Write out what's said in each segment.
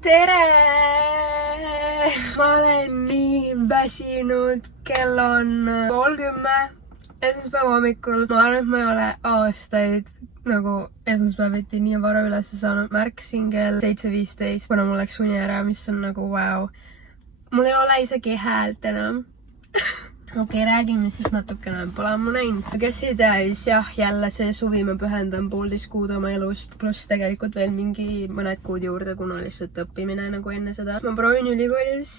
tere! Ma olen nii väsinud, kell on 9:30 esmaspäeva hommikul. Ma arvan, et ma ei ole aastaid nagu esmaspäeviti nii vara üles saanud. Ma ärkasin kell 7:15, kuna mul läks uni ära, mis on nagu vau. Mul ei ole isegi häält enam. Okei, räägime siis natukene, pole ammu näinud. Kes ei tea, siis jah, jälle see suvi ma pühendan 1,5 kuud oma elust, pluss tegelikult veel mingi mõned kuud juurde, kuna lihtsalt õppimine nagu enne seda. Ma proovin ülikoolis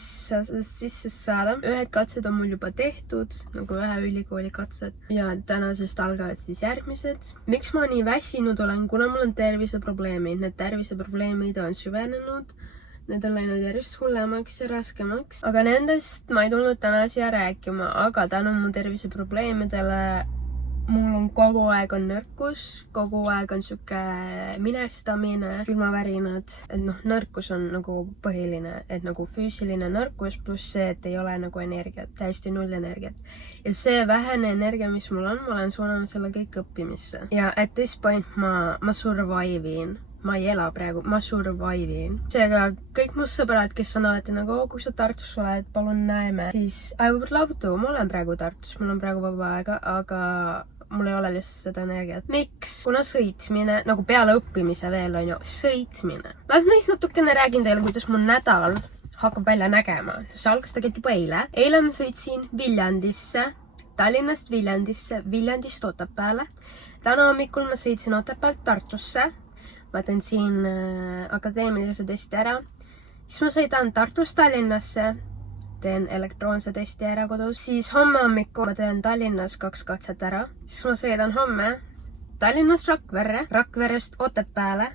sisse saada. Ühed katsed on mul juba tehtud, nagu ühe ülikooli katsed. Ja tänasest algavad siis järgmised. Miks ma nii väsinud olen, kuna mul on terviseprobleemid. Need terviseprobleemid on süvenenud. Need on läinud järjest hullemaks ja raskemaks. Aga nendest ma ei tulnud täna siia rääkima, aga tänu mu terviseprobleemidele mul on kogu aeg on nõrkus, kogu aeg on siuke minestamine, külmavärinad. Et noh, nõrkus on nagu põhiline, et nagu füüsiline nõrkus pluss see, et ei ole nagu energiat, täiesti null energiat. Ja see vähene energia, mis mul on, ma olen suunanud selle kõik õppimisse. Ja at this point ma survive'in. Ma ei ela praegu, ma survive'in. Seega kõik mu sõbrad, kes on alati nagu, kui sa Tartus oled, palun näeme. Siis I would love to, ma olen praegu Tartus, mul on praegu vaba aega, aga mul ei ole lihtsalt seda energiat. Miks? Kuna sõitmine, nagu peale õppimise veel on ju, sõitmine. Las ma siis natukene räägin teile, kuidas mu nädal hakkab välja nägema. See algas tegelikult juba eile. Eile ma sõitsin Viljandisse, Tallinnast Viljandisse, Viljandist Otepääle. Täna hommikul ma sõitsin Otepäält Tartusse. Ma teen siin akadeemilise testi ära. Siis ma sõidan Tartust Tallinnasse, teen elektroonse testi ära kodus. Siis homme hommikul ma teen Tallinnas 2 katset ära. Siis ma sõidan homme Tallinnast Rakverre, Rakverest Otepääle.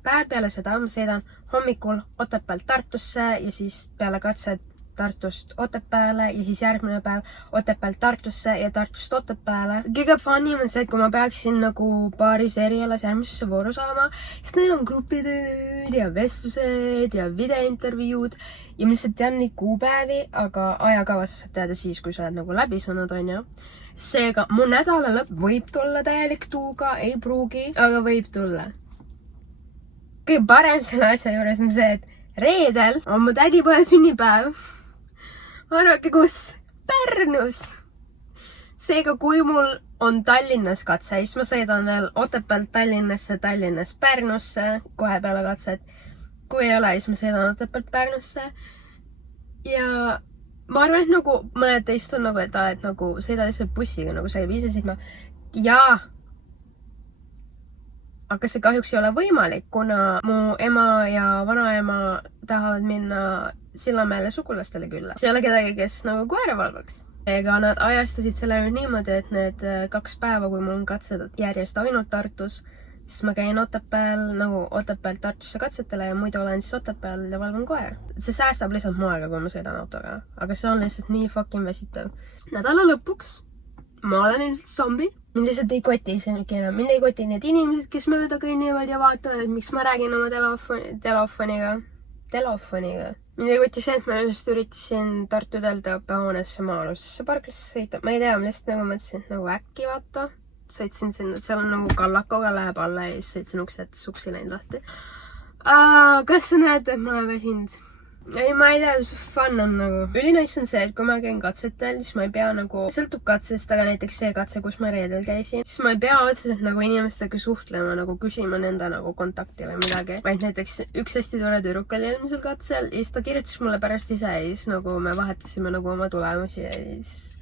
Päev peale seda ma sõidan hommikul Otepäält Tartusse ja siis peale katset Tartust Otepääle ja siis järgmine päev Otepäält Tartusse ja Tartust Otepääle. Kõige funnim on see, et kui ma peaksin nagu paaris erialas järgmisse vooru saama, siis neil on grupitööd ja vestlused ja videointervjuud ja ma lihtsalt tean neid kuupäevi, aga ajakavas saad teada siis, kui sa oled nagu läbi saanud, on ju. Seega, mu nädala lõpp võib tulla täielik tuuga, ei pruugi, aga võib tulla. Kõige parem selle asja juures on see, et reedel on mu tädipoja sünnipäev. Arvake kus? Pärnus! Seega, kui mul on Tallinnas katse, siis ma sõidan veel Otepäält Tallinnasse, Tallinnast Pärnusse, kohe peale katset. Kui ei ole, siis ma sõidan Otepäält Pärnusse. Ja ma arvan, et nagu mõned teist on nagu, et nagu sõida lihtsalt bussiga, nagu sa ei viise sigma. Jaa! Aga see kahjuks ei ole võimalik, kuna mu ema ja vanaema tahavad minna Sillamäele sugulastele külla. See ei ole kedagi, kes nagu koera valvaks. Ega nad ajastasid selle nüüd niimoodi, et need 2 päeva, kui mul on katsed järjest ainult Tartus, siis ma käin Otepääl, nagu Otepäält Tartusse katsetele ja muidu olen siis Otepääl ja valvan koera. See säästab lihtsalt mu aega, kui ma sõidan autoga. Aga see on lihtsalt nii fucking väsitav. Nädala lõpuks ma olen ilmselt zombi. Mind lihtsalt ei koti isegi enam. Mind ei koti need inimesed, kes mööda kõnnivad ja vaatavad, et miks ma räägin oma telefoniga. Mind ei koti see, et ma just üritasin Tartu Delta õppehoonesse maalusesse parklisse sõita. Ma ei tea, ma lihtsalt nagu mõtlesin, et nagu äkki vaata. Sõitsin sinna, et seal on nagu kallakoga läheb alla ja siis sõitsin ukset, suksi läinud lahti. Kas sa näed, et ma olen väsinud? Ei, ma ei tea, see fun on nagu. Ülinais on see, et kui ma käin katsetel, siis ma ei pea nagu, sõltub katsest, aga näiteks see katse, kus ma reedel käisin, siis ma ei pea otseselt nagu inimestega suhtlema, nagu küsima nende nagu kontakti või midagi. Vaid näiteks üks hästi tore tüdruk oli eelmisel katsel ja siis ta kirjutas mulle pärast ise ja siis nagu me vahetasime nagu oma tulemusi ja siis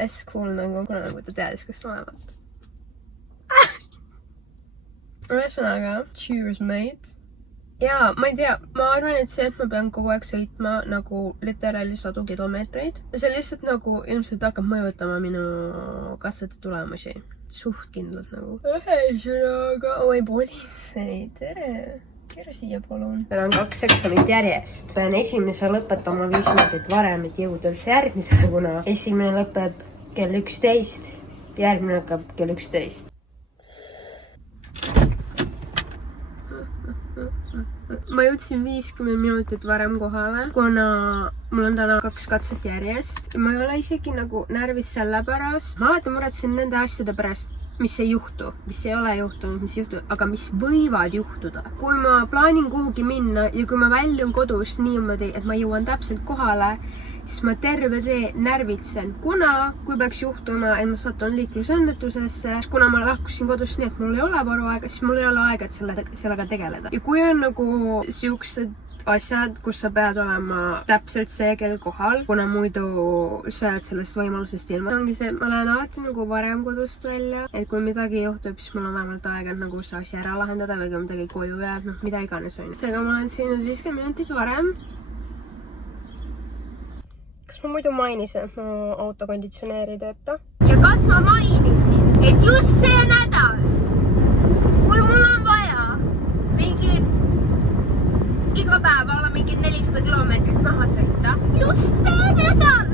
hästi cool nagu, kuna nagu ta teadis, kes ma olen. Ühesõnaga, cheers mate. Jaa, ma ei tea, ma arvan, et see, et ma pean kogu aeg sõitma nagu literaali 100 kilomeetreid. See lihtsalt nagu ilmselt hakkab mõjutama minu katsete tulemusi. Suht kindlalt nagu. Ühesõnaga, oi politsei, tere. Kere siia palun. Meil on 2 eksamit järjest. Pean esimese lõpetama 5 minutit varem, et jõuda üldse järgmisele, kuna esimene lõpeb kell 11, järgmine lõpeb kell 11. Ma jõudsin 50 minutit varem kohale, kuna mul on täna 2 katset järjest. Ma ei ole isegi nagu närvis selle pärast. Ma alati muretsen nende asjade pärast, mis ei juhtu, mis ei ole juhtunud, mis juhtub, aga mis võivad juhtuda. Kui ma plaanin kuhugi minna ja kui ma väljun kodust niimoodi, et ma jõuan täpselt kohale, siis ma terve tee närvitsen, kuna kui peaks juhtuma, et ma satun liiklusõnnetusesse, kuna ma lahkusin kodust nii, et mul ei ole varuaega, siis mul ei ole aega, et sellega tegeleda. Ja kui on nagu siuksed asjad, kus sa pead olema täpselt see kell kohal, kuna muidu sa jääd sellest võimalusest ilma. Ongi see, et ma lähen alati nagu varem kodust välja, et kui midagi juhtub, siis mul on vähemalt aega nagu see asi ära lahendada või kui midagi koju jääb, noh mida iganes on. Seega ma olen siin nüüd 50 minutit varem. Kas ma muidu mainisin, et mu autokonditsioneer ei tööta? Ja kas ma mainisin, et just see nädal, kui mul on vaja mingi iga päev olla mingi 400 kilomeetrit maha sõita. Just see nädal!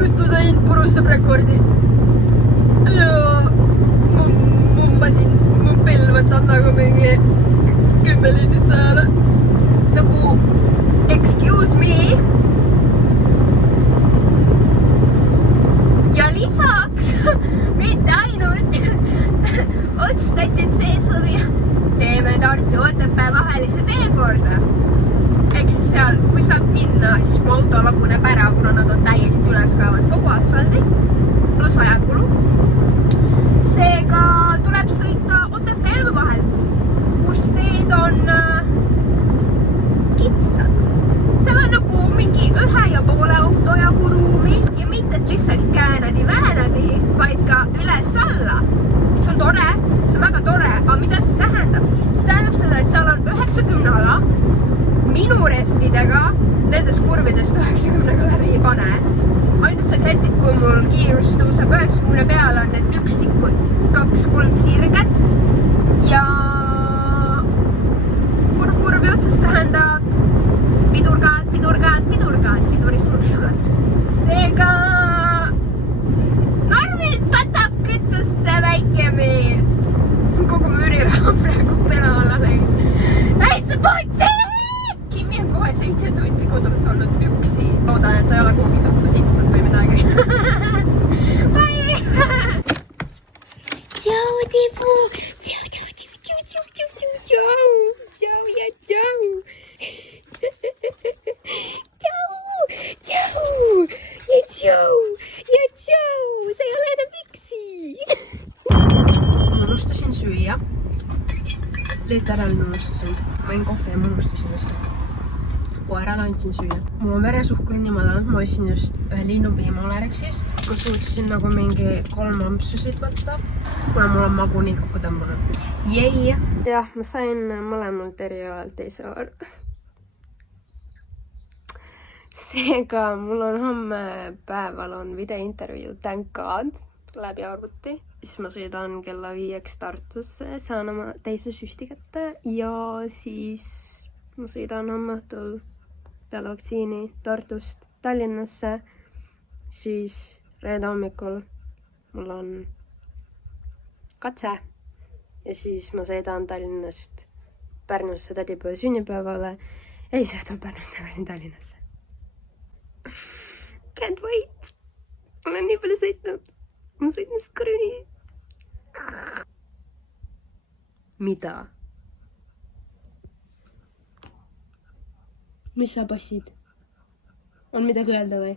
Kütuse hind purustab rekordi. Ja mu pell võtab nagu mingi 10 liitrit sajale. Nagu, excuse me. Ja lisaks, mitte ainult otsustati, et see sobi teeme Tartu Otepää vahelise teekorda. Ehk siis seal, kui saad minna, siis mu auto laguneb ära, kuna nad on täiesti üles kaevanud kogu asfaldi, pluss ajakulu. Seega tuleb sõita Otepää Elva vahelt, kus teed on kitsad. Seal on nagu mingi 1,5 auto jagu ruumi ja mitte et lihtsalt käänadi-väänadi, vaid ka üles-alla. Mis on tore, see on väga tore, aga mida see tähendab? See tähendab seda, et seal on 90 ala, minu rehvidega nendest kurvidest 90-ga läbi ei pane. Ainult see hetkid, kui mul kiirus tõuseb 90 peale, on need üksikud 2-3 sirget ja kurvi otsas tähendab pidurgaas, sidurit mul ei ole. Seega Narvilt võtab kütust see väike mees. Kogu müüriraha on praegu pena alla läinud. Täitsa potseet! Kimi on kohe 7 tundi kodus olnud üksi. Loodan, et ta ei ole kuhugi tuppa sittud või midagi. Bye! Tšau, Tipu! Tšau! Tšau ja tšau! Tšau! Sa ei ole enam üksi! Ma unustasin süüa. Literaalne unustasin. Ma jäin kohvi ja ma unustasin just. Koerale andsin süüa. Mul on veresuhkur nii madal. Ma ostsin just ühe linnupiima Alerexist. Ma suutsin nagu mingi 3 ampsusid võtta, kuna mul on magu nii kokku tõmbunud. Jei! Jah, ma sain mõlemalt erialalt teise varu. Seega mul on homme päeval on videointervjuu Thank God läbi arvuti. Siis ma sõidan kella 5 Tartusse, saan oma teise süsti kätte ja siis ma sõidan homme õhtul peale vaktsiini Tartust Tallinnasse. Siis reede hommikul mul on katse ja siis ma sõidan Tallinnast Pärnusse tädipäeva sünnipäevale ja siis sõidan Pärnust tagasi Tallinnasse. Can't wait! Ma olen nii palju sõitnud. Ma sõitnud skrüni. Mida? Mis sa passid? On midagi öelda või?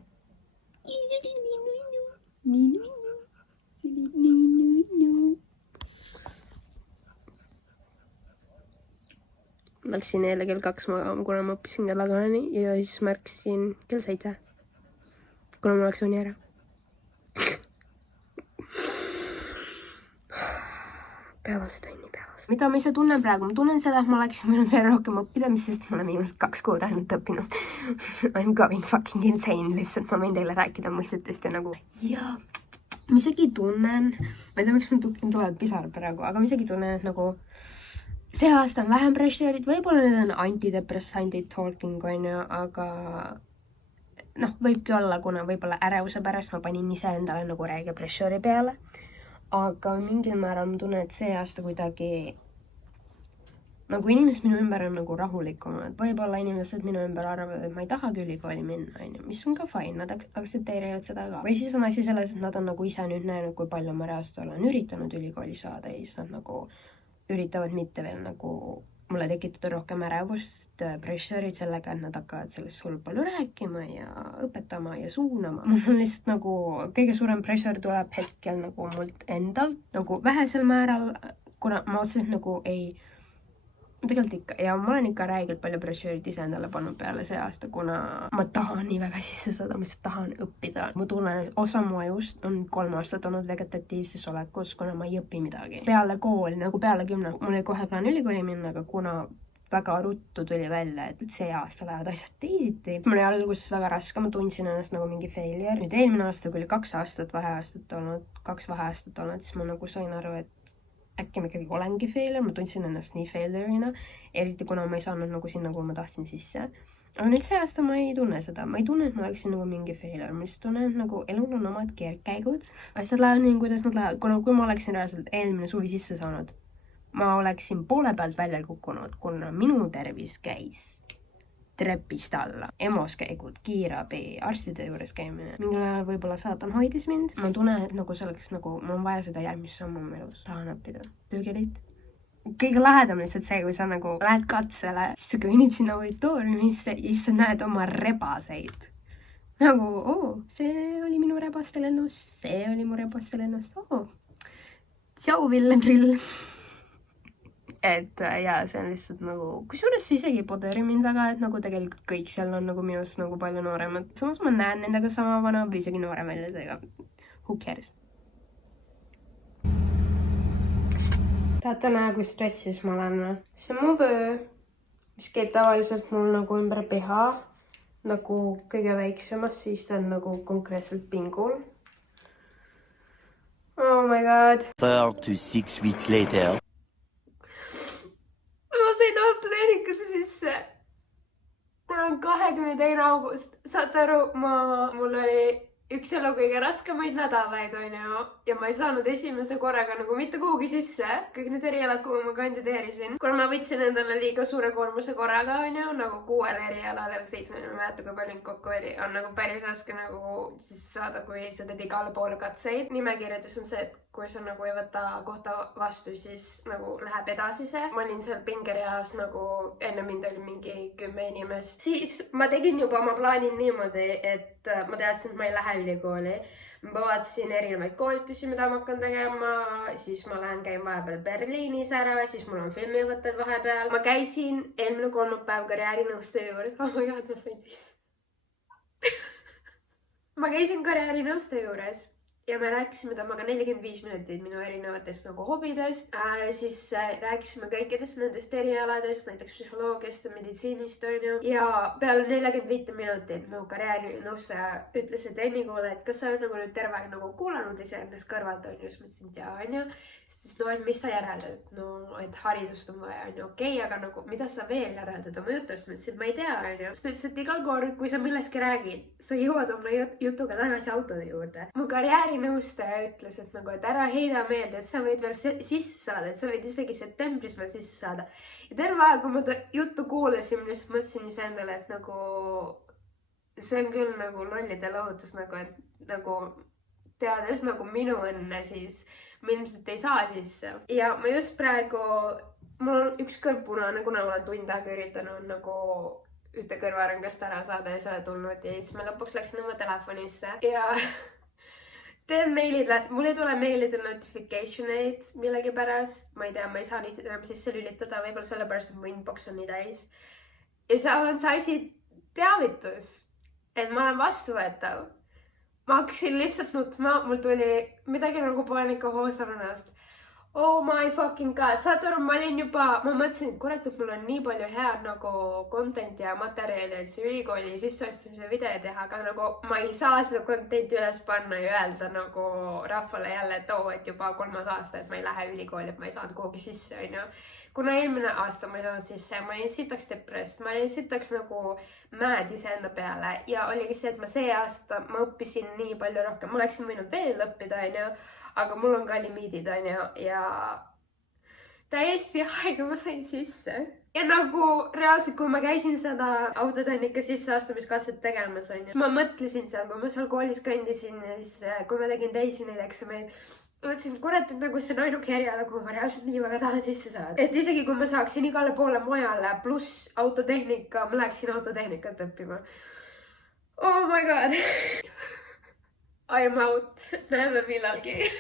Ma läksin eile kell 2 magama, kuna ma õppisin kella 2 ja siis märkasin kell 7. Kuna ma läks uni ära. Päevast on nii päevast. Mida ma ise tunnen praegu? Ma tunnen seda, et ma läksin veel rohkem õppida, mis sest ma olen viimased 2 kuud ainult õppinud. I'm going fucking insane lihtsalt. Ma võin teile rääkida mõistetest ja nagu... Ja ma isegi tunnen... Ma ei tea, miks mul tulevad pisarad praegu, aga ma isegi tunnen, et nagu... See aasta on vähem pressure'id. Võib-olla need on antidepressandid talking on ju, aga... Noh, võibki olla, kuna võib-olla ärevuse pärast ma panin ise endale nagu räige pressure'i peale. Aga mingil määral ma tunnen, et see aasta kuidagi nagu inimesed minu ümber on nagu rahulikumad. Võib-olla inimesed minu ümber arvavad, et ma ei tahagi ülikooli minna, onju, mis on ka fine, nad aktsepteerivad seda ka. Või siis on asi selles, et nad on nagu ise nüüd näinud, kui palju ma reaalselt olen üritanud ülikooli saada ja siis nad nagu üritavad mitte veel nagu mulle tekitada rohkem ärevust, pressure'id sellega, et nad hakkavad sellest sulle palju rääkima ja õpetama ja suunama. Mul on lihtsalt nagu kõige suurem pressure tuleb hetkel nagu mult endalt, nagu vähesel määral, kuna ma otseselt nagu ei tegelikult ikka, ja ma olen ikka räigelt palju pressure'id ise endale pannud peale see aasta, kuna ma tahan nii väga sisse saada, ma lihtsalt tahan õppida. Ma tunnen, osa mu ajust on 3 aastat olnud vegetatiivses olekus, kuna ma ei õpi midagi. Peale kooli, nagu peale 10, mul oli kohe plaan ülikooli minna, aga kuna väga ruttu tuli välja, et see aasta lähevad asjad teisiti. Mul oli alguses väga raske, ma tundsin ennast nagu mingi failure. Nüüd eelmine aasta, kui oli 2 aastat vaheaastat olnud, siis ma nagu sain aru, et äkki ma ikkagi olengi failure, ma tundsin ennast nii failure'ina, eriti kuna ma ei saanud nagu sinna, kuhu ma tahtsin sisse. Aga nüüd see aasta ma ei tunne seda, ma ei tunne, et ma oleksin nagu mingi failure, ma lihtsalt tunnen, et nagu elul on omad keerdkäigud. Asjad lähevad nii, kuidas nad lähevad, kuna kui ma oleksin reaalselt eelmine suvi sisse saanud, ma oleksin poole pealt välja kukkunud, kuna minu tervis käis trepist alla, EMO-s käigud, kiirabi, arstide juures käimine. Mingil ajal võib-olla saatan hoidis mind. Ma tunnen, et nagu see oleks nagu, mul on vaja seda järgmist sammu oma elus. Tahan õppida. Töögelit. Kõige lahedam lihtsalt see, kui sa nagu lähed katsele, siis sa kõnnid sinna auditooriumisse ja siis sa näed oma rebaseid. Nagu, see oli minu rebaste lennus, see oli mu rebaste lennus. Tšau, Villem Prill. Et jaa, see on lihtsalt nagu, kusjuures see isegi ei poderi mind väga, et nagu tegelikult kõik seal on nagu minust nagu palju nooremad. Samas ma näen nendega sama vana või isegi noorem välja, seega who cares. Tahate näha, kui stressis ma olen. See on mu vöö, mis käib tavaliselt mul nagu ümber piha, nagu kõige väiksemas, siis see on nagu konkreetselt pingul. Oh my god. 4 to 6 weeks later. Ma sain autotehnikuse sisse. Täna on 22. august. Saate aru, mul oli üks elu kõige raskemaid nädalaid, onju. Ja ma ei saanud esimese korraga nagu mitte kuhugi sisse. Kõik need erialad, kuhu ma kandideerisin. Kuna ma võtsin endale liiga suure koormuse korraga, onju. Nagu 6 erialale või 7, ma ei mäleta, kui palju kokku oli. On nagu päris raske nagu siis saada, kui sa teed igale poole katseid. Nimekirjades on see, et kui sa nagu ei võta kohta vastu, siis nagu läheb edasi see. Ma olin seal pingereas nagu enne mind oli mingi 10 inimest. Siis ma tegin juba oma plaanin niimoodi, et ma teadsin, et ma ei lähe ülikooli. Ma vaatasin erinevaid koolitusi, mida ma hakkan tegema. Siis ma lähen käin vahepeal Berliinis ära, siis mul on filmivõtted vahepeal. Ma käisin eelmine kolmapäev karjäärinõustaja juures. Oh my god, ma sain siis. Ma käisin karjäärinõustaja juures. Ja me rääkisime temaga 45 minutit minu erinevatest nagu hobidest. Siis rääkisime kõikidest nendest erialadest, näiteks psühholoogiast ja meditsiinist, onju. Ja peale 45 minutit mu karjäärinõustaja ütles, et Ennikuule, et kas sa oled nagu nüüd terve aeg nagu kuulanud iseendast kõrvalt, onju. Siis mõtlesin, et jaa, onju. Siis no, et mis sa järeldad? No, et haridust on vaja, onju. Okei, aga nagu, mida sa veel järeldad oma jutust? Ma ütlesin, et ma ei tea, onju. Siis ta ütles, et igal kord, kui sa millestki räägid, sa jõuad oma jutuga tagasi autode juurde. Mu karjäärinõustaja ütles, et nagu, et ära heida meelde, et sa võid veel sisse saada, et sa võid isegi septembris veel sisse saada. Ja terve aeg, kui ma ta juttu kuulasin, ma just mõtlesin iseendale, et nagu see on küll nagu lollide lohutus, nagu, et nagu teades nagu minu õnne, siis ma ilmselt ei saa sisse. Ja ma just praegu, mul on üks kõrv punane, kuna ma olen tund aega üritanud nagu ühte kõrvarõngast ära saada ja see tulnud ja siis ma lõpuks läksin oma telefonisse ja teen meilid, mul ei tule meilide notification eid millegipärast, ma ei tea, ma ei saa neid enam sisse lülitada, võib-olla sellepärast, et mu inbox on nii täis. Ja seal on see asi teavitus, et ma olen vastuvõetav. Ma hakkasin lihtsalt nutma, mul tuli midagi nagu paanikahoosarnast. Oh my fucking god, saad aru, ma mõtlesin, et kurat, et mul on nii palju head nagu content ja materjali, et see ülikooli sisseastumise video teha, aga nagu ma ei saa seda contenti üles panna ja öelda nagu rahvale jälle, et et juba 3. aasta, et ma ei lähe ülikooli, et ma ei saanud kuhugi sisse, onju. Kuna eelmine aasta ma ei saanud sisse, ma olin sitaks depressed, ma olin sitaks nagu mad iseenda peale ja oligi see, et ma see aasta ma õppisin nii palju rohkem, ma oleksin võinud veel õppida, onju. Aga mul on ka limiidid, onju, ja täiesti haige, ma sain sisse. Ja nagu reaalselt, kui ma käisin seda autotehnika sisseastumiskatset tegemas, onju. Ma mõtlesin seal, kui ma seal koolis kõndisin ja siis, kui ma tegin teisi neid eksameid, mõtlesin, kurat, et nagu see on ainuke eriala, kuhu ma reaalselt nii väga tahan sisse saada. Et isegi kui ma saaksin igale poole mujale pluss autotehnika, ma läheksin autotehnikat õppima. Oh my god. I m out. Näeme millalgi.